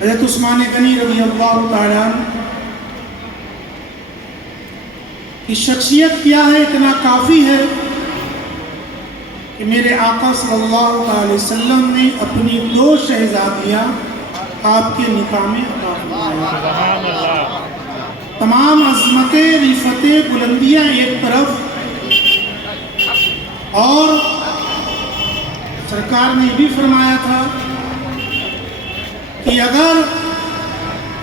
حضرت عثمان غنی رضی اللہ تعالیٰ عنہ کی شخصیت کیا ہے اتنا کافی ہے کہ میرے آقا صلی اللہ علیہ وسلم نے اپنی 2 شہزادیاں آپ کے نکاح میں عطا فرمائیں۔ تمام عظمتیں، رفتیں، بلندیاں ایک طرف، اور سرکار نے بھی فرمایا تھا کہ اگر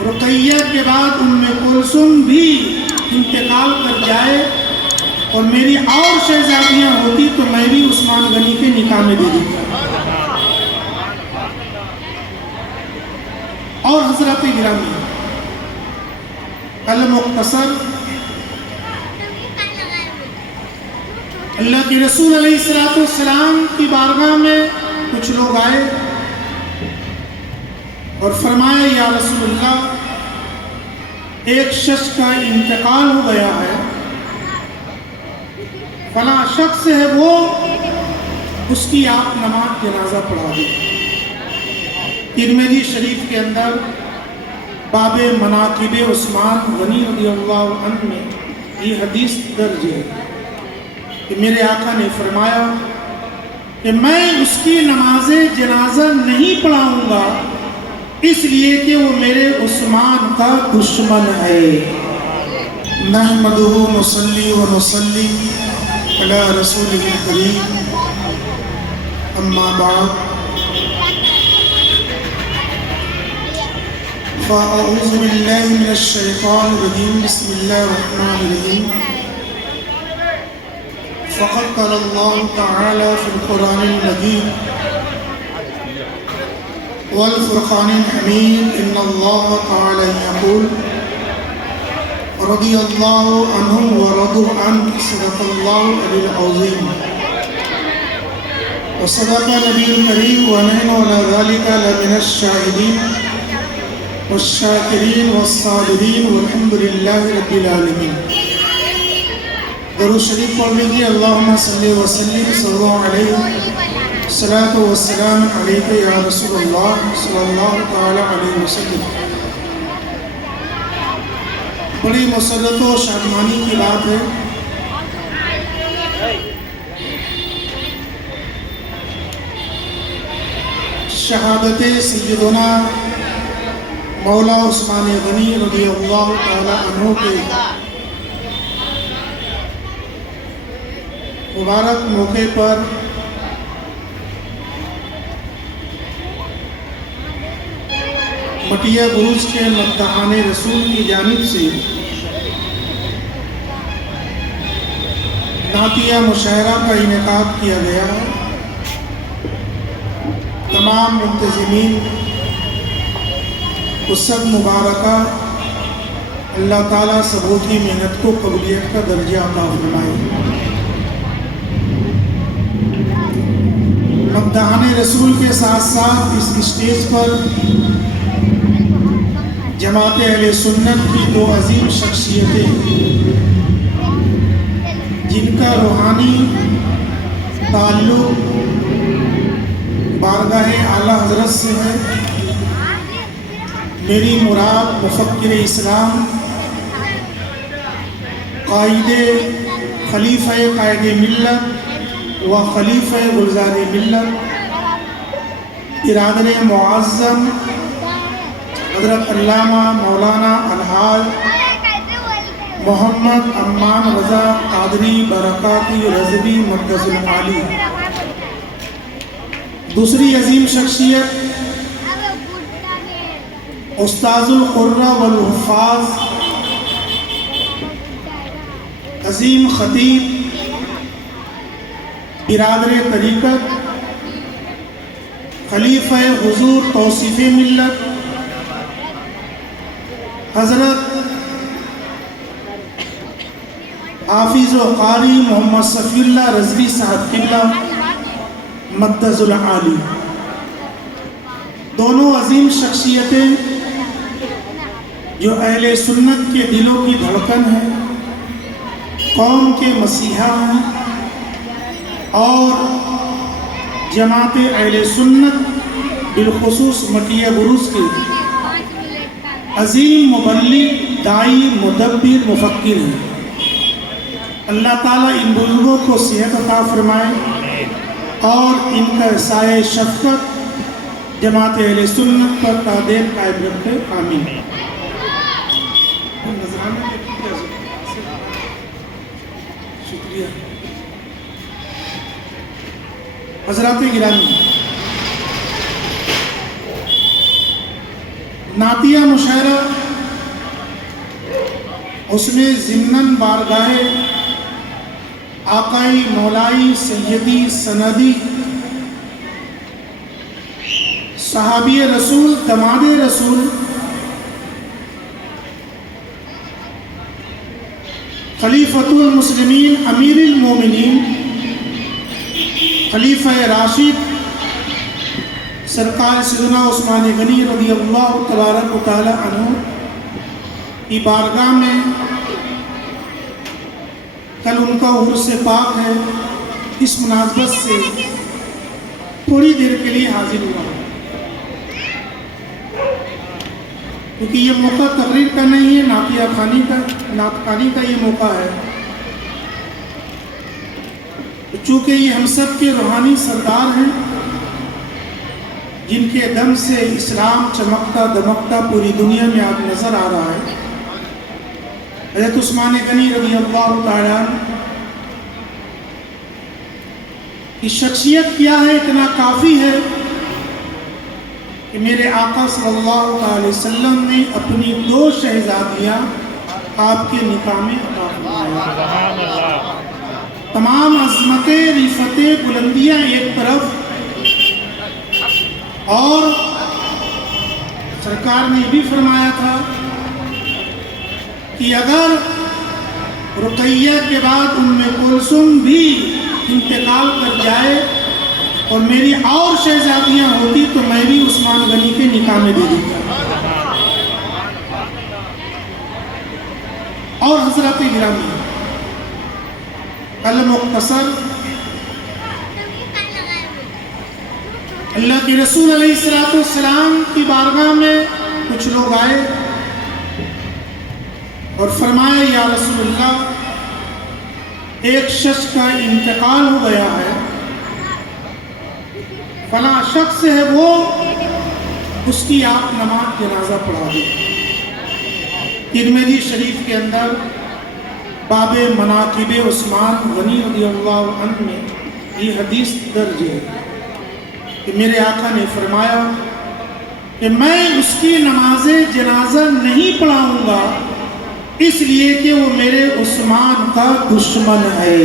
رقیہ کے بعد ام کلثوم بھی انتقال کر جائے اور میری اور شہزادیاں ہوتی تو میں بھی عثمان غنی کے نکاح میں دے دوں گا۔ اور حضرات گرامی، المختصر، اللہ کے رسول علیہ السلام کی بارگاہ میں کچھ لوگ آئے اور فرمایا یا رسول اللہ، ایک شخص کا انتقال ہو گیا ہے، فلاں شخص ہے وہ، اس کی آپ نماز جنازہ پڑھا دیں۔ ترمذی شریف کے اندر باب مناقب عثمان غنی رضی اللہ عنہ میں یہ حدیث درج ہے کہ میرے آقا نے فرمایا کہ میں اس کی نماز جنازہ نہیں پڑھاؤں گا اس لیے کہ وہ میرے عثمان کا دشمن ہے۔ نحمدہ نصلی و نسلم علی رسولہ الکریم، اما بعد، فاعوذ باللہ من الشیطان الرجیم، بسم اللہ الرحمن الرحیم۔ فقد قال اللہ تعالی فی القرآن المجید والفرقان الحمید، ان اللہ تعالی یقول رضی اللہ عنہم ورضوا عنہ، صدق اللہ العلی العظیم، وصدق نبی الکریم، ونحن علی ذلک لمن الشاہدین والشاکرین والصابرین والحمد للہ رب العالمین۔ درود شریف پڑھ لیجیے۔ اللہم صلی وسلم صلی اللہ علیہ الصلاۃ والسلام علیک یا رسول اللہ صلی اللہ تعالی علیہ وسلم۔ بڑی مسرت و شادمانی کی بات ہے شہادت سیدنا مولا عثمان غنی رضی اللہ تعالی عنہ کے مبارک موقع پر مٹیہ بروج کے مداحان رسول کی جانب سے نعتیہ مشاعرہ کا انعقاد کیا گیا۔ تمام منتظمین کو سب مبارکہ، اللہ تعالیٰ سبوں کی محنت کو قبولیت کا درجہ عطا فرمائے۔ مداحان رسول کے ساتھ ساتھ اس اسٹیج پر جماعت اہل سنت کی 2 عظیم شخصیتیں جن کا روحانی تعلق بارگاہ اعلیٰ حضرت سے ہے، میری مراد مفکر اسلام، خلیفہ قائد ملت و خلیفہ گلزار ملت، برادر معظم حضرت علامہ مولانا الحاج محمد امان رضا قادری برکاتی رضوی مقدس العالی۔ دوسری عظیم شخصیت استاذ القرہ والحفاظ، عظیم خطیب، برادر طریقت، خلیفہ حضور توصیف ملت، حضرت حافظ و قاری محمد صفی اللہ رضوی صاحب قبلہ مقدس العالی۔ دونوں عظیم شخصیتیں جو اہل سنت کے دلوں کی دھڑکن ہیں، قوم کے مسیحا ہیں، اور جماعت اہل سنت بالخصوص مٹیہ بروج کے عظیم مبلغ، داعی، مدبر، مفکر ہیں۔ اللہ تعالیٰ ان بزرگوں کو صحت عطا فرمائے اور ان کا سایہ شفقت جماعت اہل سنت پر قائم رکھے، آمین۔ شکریہ حضرات گرامی، نعتیہ مشاعرہ اس میں ضمناً بارگاہ آقائی مولائی سیدی سندی صحابی رسول دماد رسول خلیفۃ المسلمین امیر المومنین خلیفہ راشد سرکار سیدنا عثمان غنی رضی اللہ تبارک و تعالی عنہ کی بارگاہ میں کل ان کا عرس پاک ہے، اس مناسبت سے تھوڑی دیر کے لیے حاضر ہوا کیونکہ یہ موقع تقریر کا نہیں ہے، نعتیہ خوانی کا، نعت خوانی کا یہ موقع ہے۔ چونکہ یہ ہم سب کے روحانی سردار ہیں جن کے دم سے اسلام چمکتا دمکتا پوری دنیا میں آج نظر آ رہا ہے۔ حضرت عثمان غنی رضی اللہ تعالیٰ کی شخصیت کیا ہے اتنا کافی ہے کہ میرے آقا صلی اللہ علیہ وسلم نے اپنی 2 شہزادیاں آپ کے نکاح میں عطا فرمایا۔ تمام عظمتیں، رفتیں، بلندیاں ایک طرف، اور سرکار نے بھی فرمایا تھا کہ اگر رقیہ کے بعد ام کلثوم بھی انتقال کر جائے اور میری اور شہزادیاں ہوتی تو میں بھی عثمان غنی کے نکاح میں دے دیتا۔ اور حضرات گرامی، المختصر اللہ کے رسول علیہ السلام کی بارگاہ میں کچھ لوگ آئے اور فرمایا یا رسول اللہ، ایک شخص کا انتقال ہو گیا ہے، فلاں شخص ہے وہ، اس کی آپ نماز جنازہ پڑھا دیں۔ ترمذی شریف کے اندر باب مناقب عثمان غنی رضی اللہ عنہ میں یہ حدیث درج ہے کہ میرے آقا نے فرمایا کہ میں اس کی نماز جنازہ نہیں پڑھاؤں گا اس لیے کہ وہ میرے عثمان کا دشمن ہے۔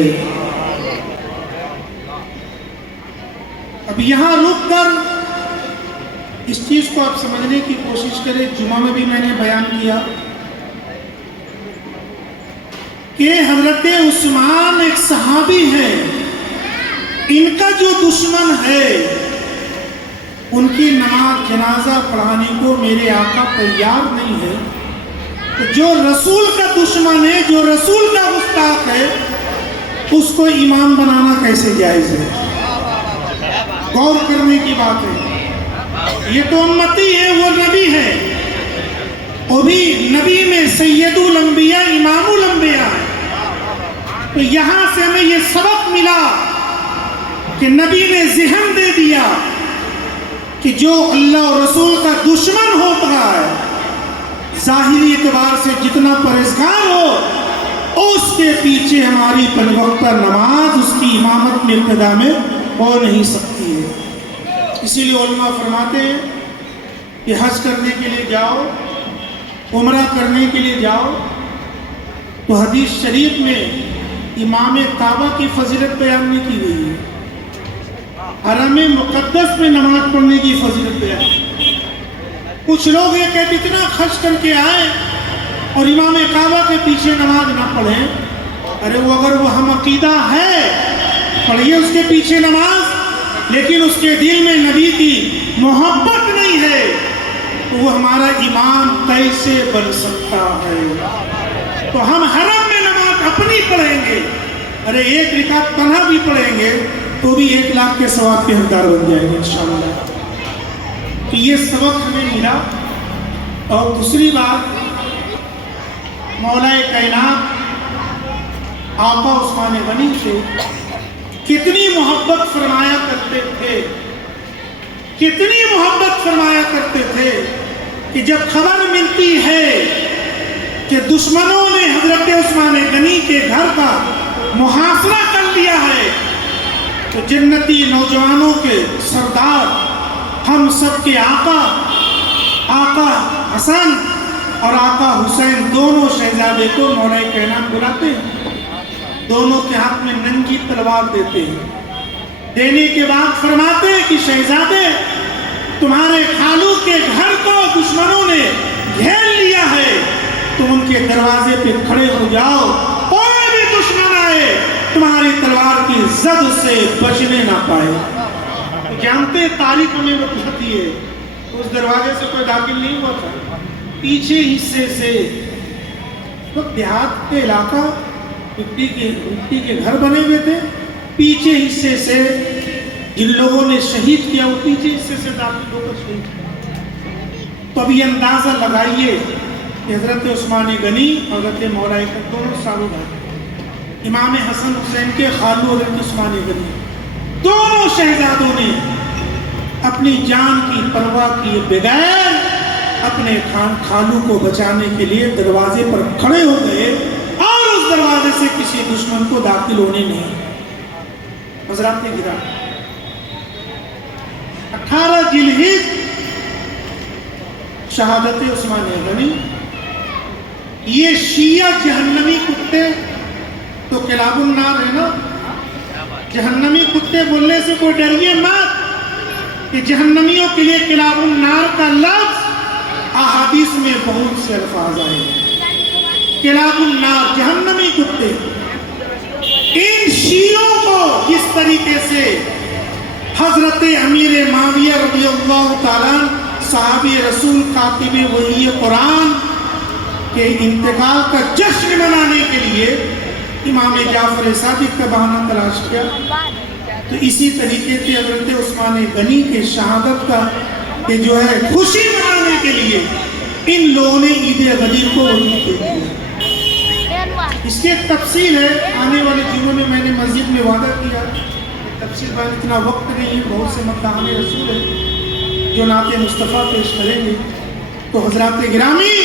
اب یہاں رک کر اس چیز کو آپ سمجھنے کی کوشش کریں، جمعہ میں بھی میں نے بیان کیا کہ حضرت عثمان ایک صحابی ہے، ان کا جو دشمن ہے ان کی نماز جنازہ پڑھانے کو میرے آقا تیار نہیں ہے، تو جو رسول کا دشمن ہے، جو رسول کا گستاخ ہے، اس کو امام بنانا کیسے جائز ہے؟ غور کرنے کی بات ہے۔ یہ تو امتی ہے، وہ نبی ہے، وہ بھی نبی میں سید الانبیاء امام الانبیاء ہے۔ تو یہاں سے ہمیں یہ سبق ملا کہ نبی نے ذہن دے دیا کہ جو اللہ اور رسول کا دشمن ہوتا ہے، ظاہری اعتبار سے جتنا پرہیزگار ہو، اس کے پیچھے ہماری 5 وقتہ نماز اس کی امامت میں ابتدا میں ہو نہیں سکتی ہے۔ اسی لیے علماء فرماتے ہیں کہ حج کرنے کے لیے جاؤ، عمرہ کرنے کے لیے جاؤ تو حدیث شریف میں امام کعبہ کی فضیلت بیان نہیں کی گئی ہے، حرم مقدس میں نماز پڑھنے کی فضیلت بیان۔ کچھ لوگ یہ کہتے اتنا خرچ کر کے آئے اور امام کعبہ کے پیچھے نماز نہ پڑھیں، ارے وہ اگر وہ ہم عقیدہ ہے پڑھیے اس کے پیچھے نماز، لیکن اس کے دل میں نبی کی محبت نہیں ہے تو وہ ہمارا امام کیسے بن سکتا ہے؟ تو ہم حرم میں نماز اپنی پڑھیں گے، ارے 1 رکعت تنہا بھی پڑھیں گے تو بھی 1 لاکھ کے ثواب کے حقدار بن جائیں گے انشاءاللہ۔ تو یہ سبق ہمیں ملا اور دوسری بات، مولا کائنات آقا عثمان غنی سے کتنی محبت فرمایا کرتے تھے، کتنی محبت فرمایا کرتے تھے کہ جب خبر ملتی ہے کہ دشمنوں نے حضرت عثمان غنی کے گھر کا محاصرہ کر لیا ہے تو جنتی نوجوانوں کے سردار، ہم سب کے آقا حسن اور آقا حسین دونوں شہزادے کو مولا کائنات بلاتے ہیں، دونوں کے ہاتھ میں ننگی تلوار دیتے ہیں، دینے کے بعد فرماتے ہیں کہ شہزادے تمہارے خالو کے گھر کو دشمنوں نے گھیر لیا ہے، تم ان کے دروازے پہ کھڑے ہو جاؤ، کوئی بھی دشمن آئے تمہاری تلوار کی زد سے بچنے نہ پائے۔ جانتے تاریخ میں بتاتی ہے اس دروازے سے کوئی داخل نہیں ہوا تھا، پیچھے حصے سے، دیہات کے علاقہ مٹی کے گھر بنے ہوئے تھے، پیچھے حصے سے جن لوگوں نے شہید کیا وہ پیچھے حصے سے داخل ہو کر شہید کیا۔ تو اب یہ اندازہ لگائیے کہ حضرت عثمان غنی اور حضرت مولا کا دونوں سالوں بھائی، امام حسن حسین کے خالو حضرت عثمان غنی، دونوں شہزادوں نے اپنی جان کی پرواہ کیے بغیر اپنے خالو کو بچانے کے لیے دروازے پر کھڑے ہو گئے اور اس دروازے سے کسی دشمن کو داخل ہونے نہیں۔ حضرات گرامی، 18 ذوالحجہ شہادت عثمان غنی، یہ شیعہ جہنمی کتے تو کلاب النار ہے نا، جہنمی کتے بولنے سے کوئی ڈریے مت کہ جہنمیوں کے لیے کلاب النار کا لفظ احادیث میں بہت سے الفاظ آئے ہیں، کلاب النار جہنمی کتے۔ ان شیعوں کو جس طریقے سے حضرت امیر معاویہ رضی اللہ تعالیٰ صحابی رسول کاتب وحی قرآن کے انتقال کا جشن منانے کے لیے امام جعفر صادق کا بہانہ تلاش کیا، تو اسی طریقے سے حضرت عثمان غنی کے شہادت کا کہ جو ہے خوشی منانے کے لیے ان لوگوں نے عید غدیر کو وجود دے دیا۔ اس کی ایک تفصیل ہے، آنے والے دنوں میں میں نے مسجد میں وعدہ کیا، تفصیل میں اتنا وقت نہیں ہے، بہت سے مداحان رسول ہیں جو نعت مصطفیٰ پیش کریں گے۔ تو حضرات گرامی،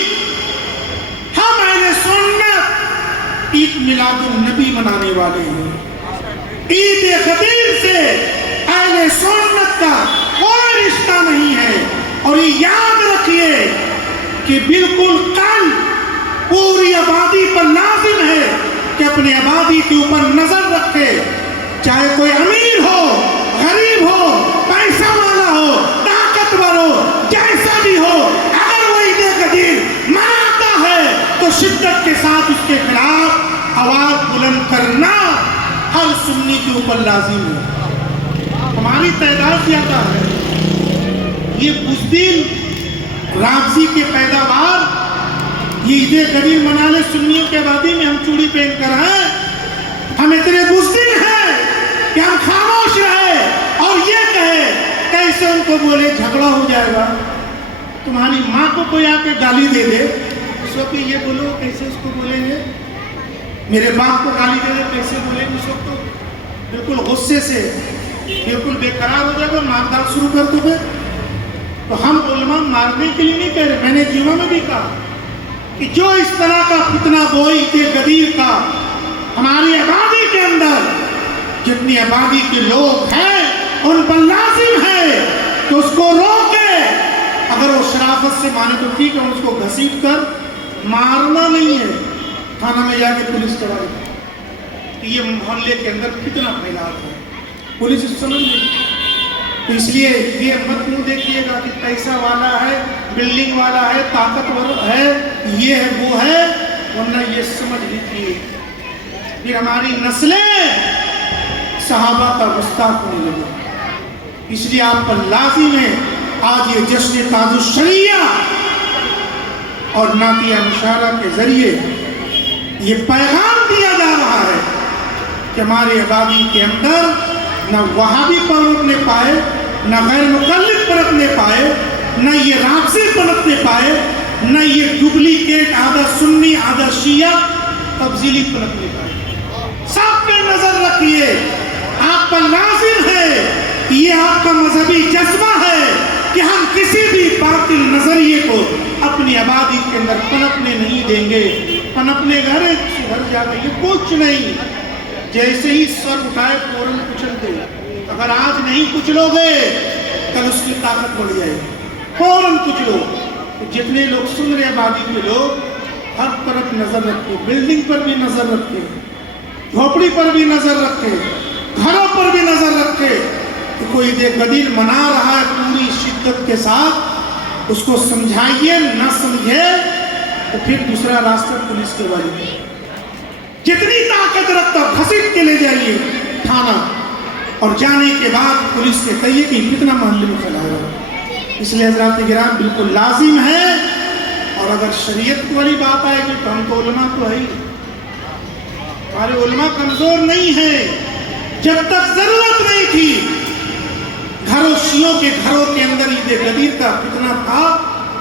ہم اہل سنت عید میلاد النبی منانے والے ہیں، عید غدیر سے اہل سنت کا کوئی رشتہ نہیں ہے، اور یہ یاد رکھیے کہ بالکل کل پوری آبادی پر لازم ہے کہ اپنے آبادی کے اوپر نظر رکھے، چاہے کوئی امیر ہو، غریب ہو، پیسہ والا ہو، طاقتور ہو، جیسا بھی ہو، اگر وہ عید غدیر مناتا ہے تو شدت کے ساتھ اس کے خلاف آواز بلند کرنا ہر سنی کے اوپر لازم ہے۔ ہماری تعداد زیادہ ہے، یہ بزدل راغزی کے پیداوار، یہ عید غدیر منانے سنیوں کے آبادی میں ہم چوڑی پہن کر ہیں، ہم اتنے بزدل ہیں کہ ہم خاموش رہے اور یہ کہے کیسے ان کو بولے جھگڑا ہو جائے گا، تمہاری ماں کو کوئی آ کے گالی دے دے اس وقت یہ بولو کیسے اس کو بولیں گے، میرے باپ کو گالی دے دے کیسے بولیں گے، اس وقت تو بالکل غصے سے بالکل بے قرار ہو جائے گا، ماردار شروع کر دو گے۔ تو ہم علماء مارنے کے لیے نہیں کہہ رہے، میں نے جمعہ میں بھی کہا کہ جو اس طرح کا فتنہ گوئی عید غدیر کا ہماری آبادی کے اندر جتنی آبادی کے لوگ ہیں ان پر لازم ہے کہ اس کو روکے، اگر وہ شرافت سے مانے تو ٹھیک ہے، اس کو گھسیٹ کر مارنا نہیں ہے، تھانہ میں جا کے پولیس کرائے کہ یہ محلے کے اندر کتنا پھیلاؤ ہے، پولیس اس سمجھ نہیں۔ تو اس لیے یہ مت نہ دیکھیے گا کہ پیسہ والا ہے، بلڈنگ والا ہے، طاقتور ہے، یہ ہے وہ ہے، ورنہ یہ سمجھ لیجیے پھر ہماری نسلیں صحابہ کا گستاخ ہونے لگے۔ اس لیے آپ پر لازم ہے آج یہ جشن تاج الشریعہ اور نعتیہ مشاعرہ کے ذریعے یہ پیغام دیا جا رہا ہے کہ ہماری آبادی کے اندر نہ وہابی پنپنے پائے، نہ غیر مقلد پنپنے پائے، نہ یہ راغزی پنپنے پائے، نہ یہ ڈپلیکیٹ آدھا سنی آدھا شیعہ تفضیلی پلٹنے کا۔ سب پہ نظر رکھیے، آپ پر لازم ہے، یہ آپ کا مذہبی جذبہ ہے کہ ہم کسی بھی باطل نظریے کو اپنی آبادی کے اندر پنپنے نہیں دیں گے۔ پنپنے گھر جا گئے یہ کچھ نہیں، جیسے ہی سر اٹھائے فوراً کچل دے۔ اگر آج نہیں کچلو گے کل اس کی طاقت بڑھ جائے گی، فوراً کچلو۔ جتنے لوگ سن رہے آبادی کے لوگ ہر طرف نظر رکھے، بلڈنگ پر بھی نظر رکھے، جھوپڑی پر بھی نظر رکھے، گھروں پر بھی نظر رکھے کہ کوئی غدیر منا رہا ہے پوری شدت کے ساتھ، اس کو سمجھائیے، نہ سمجھے تو پھر دوسرا راستہ پولیس کے والے۔ جتنی طاقت رکھتا گھسیٹ کے لے جائیے تھانہ، اور جانے کے بعد پولیس سے کہیے کہ کتنا محلے میں پھیلا رہا ہے۔ اس لیے حضرات گرام بالکل لازم ہے، اور اگر شریعت والی بات آئے گی تو ہم تو علماء تو ہے ہی، ہمارے علماء کمزور نہیں ہیں۔ جب تک ضرورت نہیں تھی گھروں شیعوں کے گھروں کے اندر عید غدیر کا فتنہ تھا،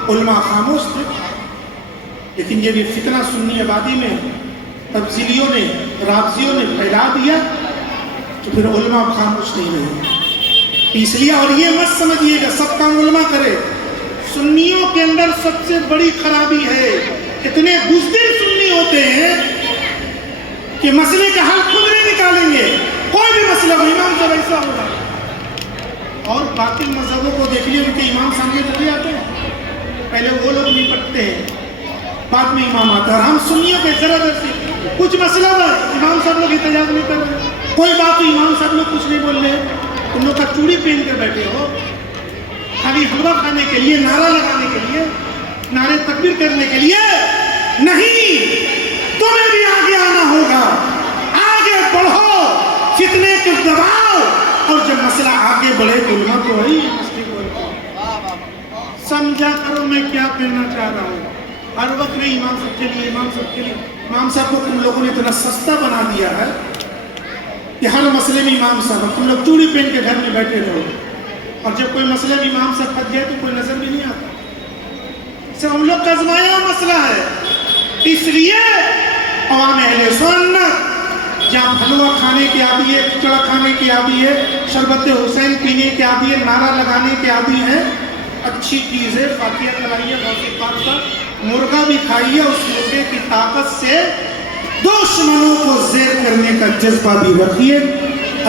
علماء خاموش تھے، لیکن جب یہ فتنہ سنی آبادی میں تبزیلیوں نے، رافضیوں نے پھیلا دیا تو پھر علماء خاموش نہیں رہے۔ اس لیے اور یہ مت سمجھیے گا سب کام علماء کرے، سنیوں کے اندر سب سے بڑی خرابی ہے، اتنے بزدل سنی ہوتے ہیں کہ مسئلے کا حل خود نہیں نکالیں گے، کوئی بھی مسئلہ ہو امام صاحب ایسا ہوگا، اور باقی مذہبوں کو دیکھ لیے ان کے امام سامنے چلے آتے ہیں، پہلے وہ لوگ نپٹتے ہیں بعد میں امام آتا ہے، اور ہم سنیوں کے ذرا ذرا سے کچھ مسئلہ ہوا امام صاحب لوگ احتجاج نہیں کر رہے، کوئی بات تو امام صاحب لوگ کچھ نہیں بول رہے، تم لوگ کا چوڑی پہن کر بیٹھے ہو خالی حلوہ کھانے کے لیے، نعرہ لگانے کے لیے، نعرے تکبیر کرنے کے لیے نہیں، تمہیں بھی آگے آنا ہوگا، آگے بڑھو، فتنے کو دباؤ، اور جب مسئلہ آگے بڑھے تو علماء تو وہی مسئلے کو سمجھا کرو میں کیا کہنا چاہ رہا ہوں۔ ہر وقت نہیں امام صاحب کے لیے، امام صاحب کے لیے، امام صاحب کو تم لوگوں نے اتنا سستا بنا دیا ہے کہ ہر مسئلے میں امام صاحب، تم لوگ چوڑی پہن کے گھر میں بیٹھے رہو، اور جب کوئی مسئلہ میں امام صاحب پھنس گئے تو کوئی نظر بھی نہیں آتا۔ سب ہم لوگ کا آزمایا ہوا مسئلہ ہے، اس لیے عوام اہل سنت جہاں حلوہ کھانے کے عادی ہے، کھچڑا کھانے کے عادی ہے، شربت حسین پینے کے عادی ہے، نعرہ لگانے کے عادی ہے، اچھی چیز ہے، فاتحہ کرائیے، غوث پاک کا مرغا بھی کھائیے، اس مرغے کی طاقت سے دشمنوں کو زیر کرنے کا جذبہ بھی رکھیے۔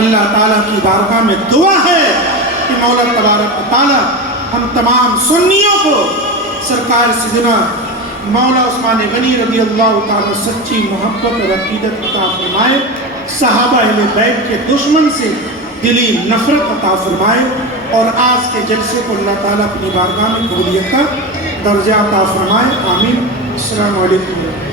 اللہ تعالیٰ کی بارگاہ میں دعا ہے کہ مولا تبارک و تعالیٰ ہم تمام سنیوں کو سرکار سیدنا مولا عثمان غنی رضی اللہ تعالیٰ سچی محبت اور عقیدت عطا فرمائے، صحابہ اہل بیت کے دشمن سے دلی نفرت عطا فرمائے، اور آج کے جلسے کو اللہ تعالیٰ اپنی بارگاہ میں قبولیت کا درجہ عطا فرمائے، آمین۔ السلام علیکم۔